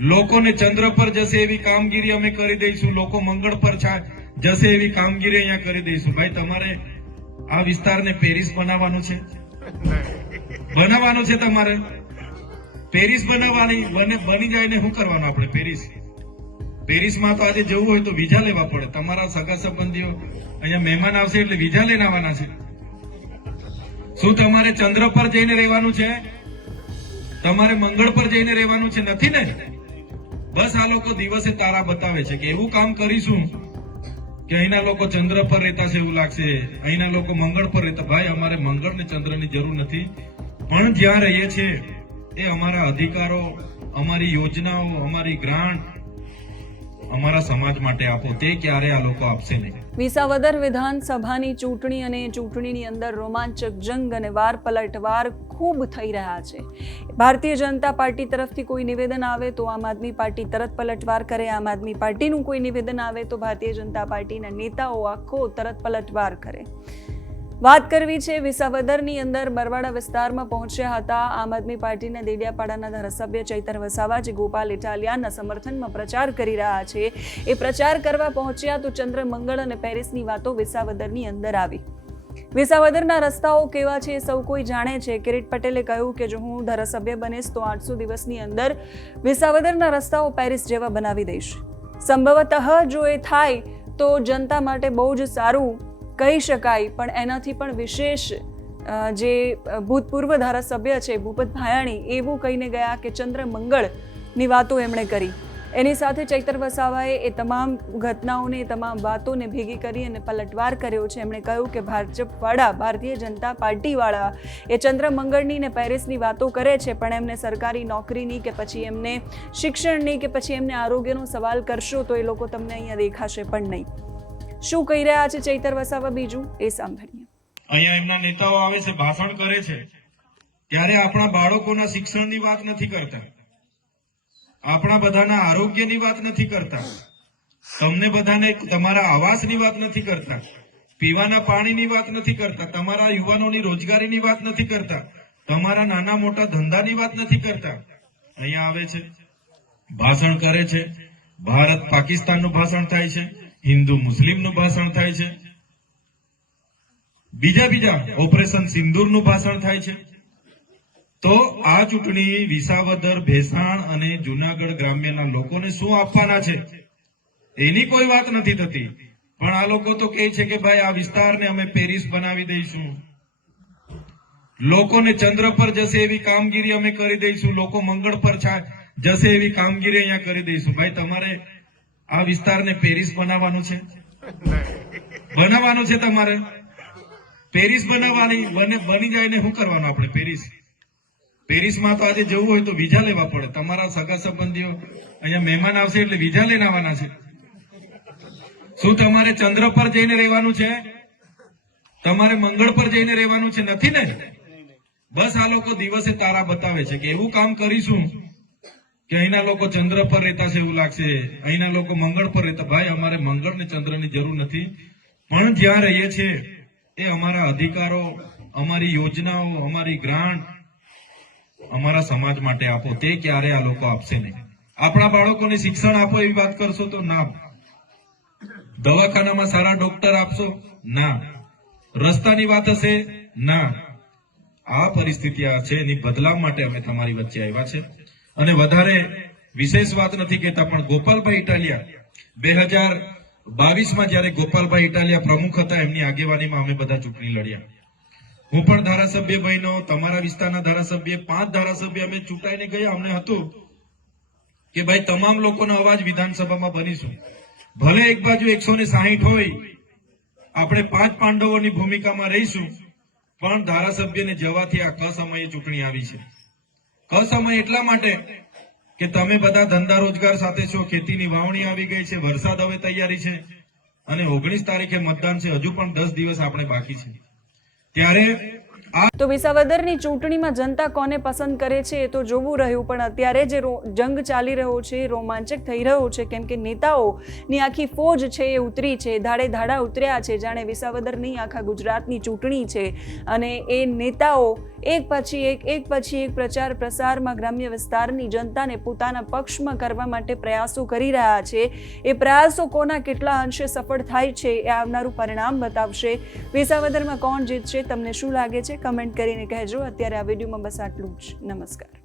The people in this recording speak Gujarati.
લોકોને ચંદ્ર પર જશે એવી કામગીરી અમે કરી દઈશું. લોકો મંગળ પર જશે એવી કામગીરી અહીંયા કરી દઈશું. ભાઈ, તમારે આ વિસ્તારને પેરિસ બનાવવાનું છે? બનાવવાનું છે તમારે? પેરિસ બનાવવાની, બને, બની જાય ને શું કરવાનું આપણે પેરિસ? પેરિસમાં તો આજે જવું હોય તો વિઝા લેવા પડે. તમારા સગા સંબંધીઓ અહીંયા મહેમાન આવશે એટલે વિઝા લઈને આવવાના છે. શું તમારે ચંદ્ર પર જઈને રહેવાનું છે? તમારે મંગળ પર જઈને રહેવાનું છે? નથી ને? બસ આ લોકો દિવસે તારા બતાવે છે કે એવું કામ કરીશું કે અહીંના લોકો ચંદ્ર પર રહેતા છે એવું લાગશે. અહીંના લોકો મંગળ પર રહેતા. ભાઈ, અમારે મંગળ ને ચંદ્રની જરૂર નથી. પણ જ્યાં રહીએ છીએ, એ અમારા અધિકારો, અમારી યોજનાઓ, અમારી ગ્રાન્ટ અમારા સમાજ માટે આપો. તે ક્યારે આ લોકો આપશે નહીં. વિસાવદર વિધાનસભાની ચૂંટણી અને ચૂંટણીની અંદર રોમાંચક જંગ અને વાર પલટવાર ખૂબ થઈ રહ્યા છે. ભારતીય જનતા પાર્ટી તરફથી કોઈ નિવેદન આવે તો આમ આદમી પાર્ટી તરત પલટવાર કરે, આમ આદમી પાર્ટીનું કોઈ નિવેદન આવે તો ભારતીય જનતા પાર્ટીના નેતાઓ આખો તરત પલટવાર કરે. વાત કરવી છે વિસાવદરની અંદર બરવાડા વિસ્તારમાં પહોંચ્યા હતા. આમ આદમી પાર્ટીના દેડિયાપાડાના ધારાસભ્ય ચૈતર વસાવા જે ગોપાલ ઇટાલિયાના સમર્થનમાં પ્રચાર કરી રહ્યા છે. એ પ્રચાર કરવા પહોંચ્યા તો ચંદ્ર મંગળ અને પેરિસની વાતો વિસાવદરની અંદર આવી. વિસાવદરના રસ્તાઓ કેવા છે સૌ કોઈ જાણે છે. કિરીટ પટેલે કહ્યું કે જો હું ધારાસભ્ય બનીશ તો આઠસો દિવસની અંદર વિસાવદરના રસ્તાઓ પેરિસ જેવા બનાવી દઈશ. સંભવતઃ જો એ થાય તો જનતા માટે બહુ જ સારું કહી શકાય, પણ એનાથી પણ વિશેષ જે ભૂતપૂર્વ ધારાસભ્ય છે, ભૂપત ભાયાણી, એવું કહીને ગયા કે ચંદ્ર મંગળની વાતો એમણે કરી. એની સાથે ચૈતર વસાવાએ એ તમામ ઘટનાઓને, એ તમામ વાતોને ભેગી કરી અને પલટવાર કર્યો છે. એમણે કહ્યું કે ભાજપવાળા, ભારતીય જનતા પાર્ટીવાળા એ ચંદ્ર મંગળની ને પેરિસની વાતો કરે છે, પણ એમને સરકારી નોકરીની કે પછી એમને શિક્ષણની કે પછી એમને આરોગ્યનો સવાલ કરશો તો એ લોકો તમને અહીંયા દેખાશે પણ નહીં. શું કહી રહ્યા છે ચૈતર વસાવા બીજું? એ સાંભળીએ. અહીંયા એમના નેતાઓ આવે છે, ભાષણ કરે છે. ત્યારે આપણા બાળકોના શિક્ષણની વાત નથી કરતા. આપણા બધાના આરોગ્યની વાત નથી કરતા. તમને બધાને તમારા આવાસની વાત નથી કરતા. પીવાના પાણીની વાત નથી કરતા. તમારા યુવાનોની રોજગારીની વાત નથી કરતા. તમારા નાના મોટા ધંધાની વાત નથી કરતા. અહીંયા આવે છે, ભાષણ કરે છે. ભારત પાકિસ્તાનનું ભાષણ થાય છે. હિન્દુ મુસ્લિમનું ભાષણ થાય છે. બીજા બીજા ઓપરેશન સિંદૂરનું ભાષણ થાય છે. તો આ ચૂંટણી વિસાવદર, ભેસાણ અને જુનાગઢ ગ્રામ્યના લોકોને શું આપવાના છે? એની કોઈ વાત નથી થતી. પણ આ લોકો તો કહે છે કે ભાઈ આ વિસ્તારને અમે પેરિસ બનાવી દઈશું. લોકોને ચંદ્ર પર જશે એવી કામગીરી અમે કરી દઈશું. લોકો મંગળ પર જશે એવી કામગીરી અહીંયા કરી દઈશું. ભાઈ તમારે આ વિસ્તારને પેરિસ બનાવવાનું છે? બનાવવાનું છે તમારે? પેરિસ બનાવવાની, બની જાય ને શું કરવાનું આપણે પેરિસ? પેરિસમાં તો આજે જવું હોય તો વિઝા લેવા પડે. તમારા સગા સંબંધીઓ અહીંયા મહેમાન આવશે એટલે વિઝા લઈને આવવાના છે. શું તમારે ચંદ્ર પર જઈને રહેવાનું છે? તમારે મંગળ પર જઈને રહેવાનું છે? નથી ને? બસ આ લોકો દિવસે તારા બતાવે છે કે એવું કામ કરીશું કે અહીંના લોકો ચંદ્ર પર રહેતા છે એવું લાગશે. અહીંના લોકો મંગળ પર રહેતા. ભાઈ, અમારે મંગળ ને ચંદ્રની જરૂર નથી. પણ જ્યાં રહીએ છીએ એ અમારા અધિકારો, અમારી યોજનાઓ, અમારી ગ્રાન્ટ અમારા સમાજ માટે આપો. તે ક્યારે આ લોકો આપશે નહીં. આપણા બાળકોને શિક્ષણ આપો એવી વાત કરશો તો ના. દવાખાનામાં સારા ડોક્ટર આપશો? ના. રસ્તાની વાત હશે? ના. આ પરિસ્થિતિ આ છે. એની બદલાવ માટે અમે તમારી વચ્ચે આવ્યા છે. અને વધારે વિશેષ વાત નથી કહેતા, પણ ગોપાલભાઈ ઇટાલિયા, બે હજાર બાવીસમાં જયારે ગોપાલભાઈ ઇટાલિયા પ્રમુખ હતા, એમની આગેવાનીમાં અમે બધા ચૂંટણી લડ્યા. હું પણ ધારાસભ્ય બહેનો તમારા વિસ્તારના ધારાસભ્ય, પાંચ ધારાસભ્ય અમે ચૂંટાઈને ગયા. અમને હતું કે ભાઈ, તમામ લોકોનો અવાજ વિધાનસભામાં બનીશું. ભલે એક બાજુ એકસો ને સાહીઠ હોય, આપણે પાંચ પાંડવોની ભૂમિકામાં રહીશું, પણ ધારાસભ્યને જવાથી આ કસમયે ચૂંટણી આવી છે. કસમય એટલા માટે કે તમે બધા ધંધા રોજગાર સાથે છો, ખેતીની વાવણી આવી ગઈ છે, વરસાદ હવે તૈયારી છે અને ઓગણીસ તારીખે મતદાન છે, હજુ પણ દસ દિવસ આપણે બાકી છે. ત્યારે તો વિસાવદરની ચૂંટણીમાં જનતા કોને પસંદ કરે છે એ તો જોવું રહ્યું, પણ અત્યારે જે જંગ ચાલી રહ્યો છે, રોમાંચક થઈ રહ્યો છે, કેમ કે નેતાઓની આખી ફોજ છે એ ઉતરી છે, ધાડે ધાડા ઉતર્યા છે, જાણે વિસાવદરની આખા ગુજરાતની ચૂંટણી છે. અને એ નેતાઓ એક પછી એક એક પછી એક પ્રચાર પ્રસારમાં ગ્રામ્ય વિસ્તારની જનતાને પોતાના પક્ષમાં કરવા માટે પ્રયાસો કરી રહ્યા છે. એ પ્રયાસો કોના કેટલા અંશે સફળ થાય છે એ આવનારું પરિણામ બતાવશે. વિસાવદરમાં કોણ જીતશે, તમને શું લાગે છે? કમેન્ટ કરીને કહેજો. અત્યારે આ વિડીયોમાં બસ આટલું જ. નમસ્કાર.